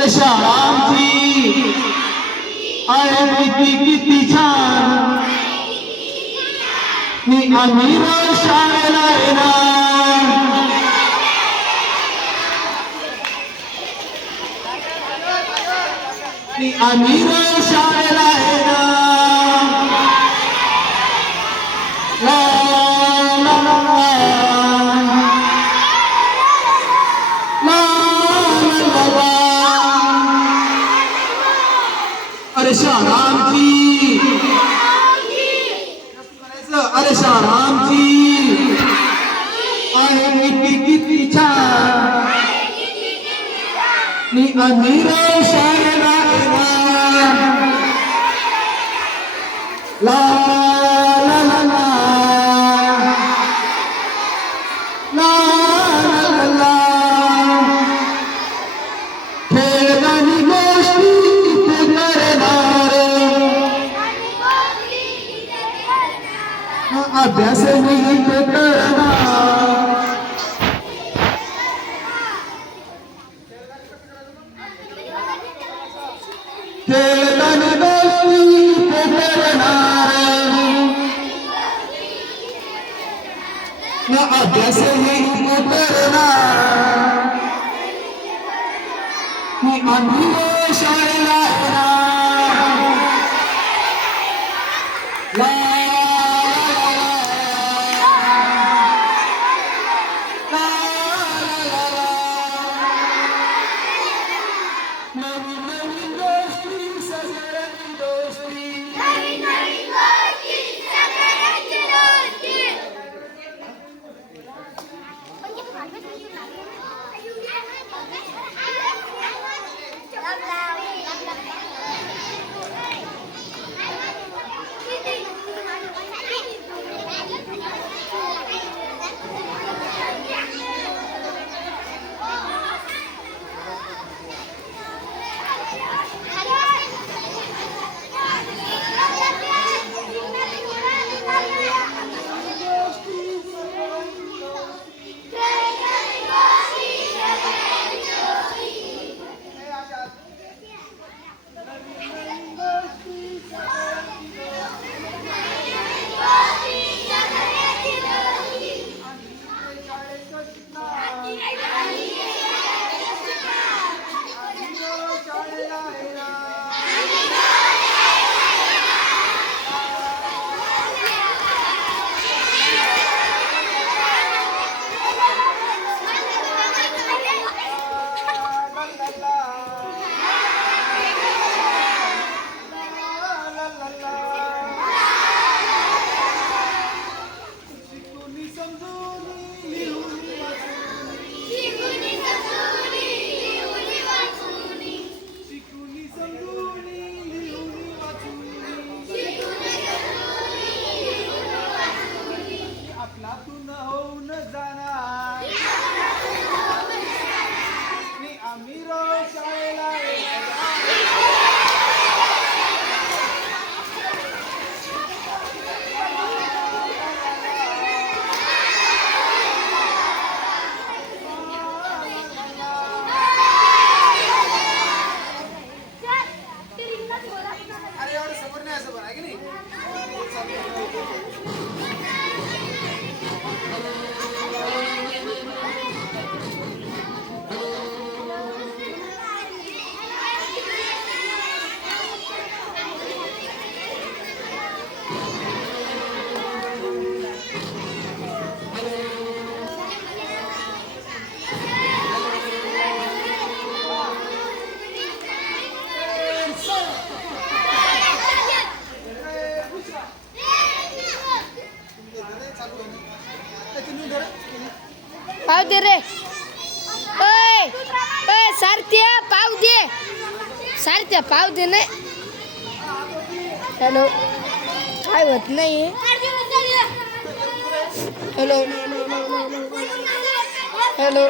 अरे शाळा आमची आहे किती किती छान मी आम्ही रोज शाळेला येणार मी आम्ही रोज शाळेला येणार ला ला ला ला ला अरे शाळा आमची अरे शाळा आमची आहे किती किती छान मी आम्ही रोज शाळेला येणार ला ला ला ला ला ला ला खेळतानी गोष्टी ते करणार अभ्यास नीट करणार खेळतानी गोष्टी ते करणार अभ्यास नीट करणार मी आम्ही शाळेला येणार ला नवीन नवीन गोष्टी सगळ्यांनी दोस्ती आपलातून होऊन जाणार मी आम्ही रोज शाळेला अरे एवढं समोर नाही असं बरं आहे की नाही पाव दे रे ओय ओय सारथ्या पाव दे सारथ्या पाव दे ना हॅलो काय होत नाही हॅलो हॅलो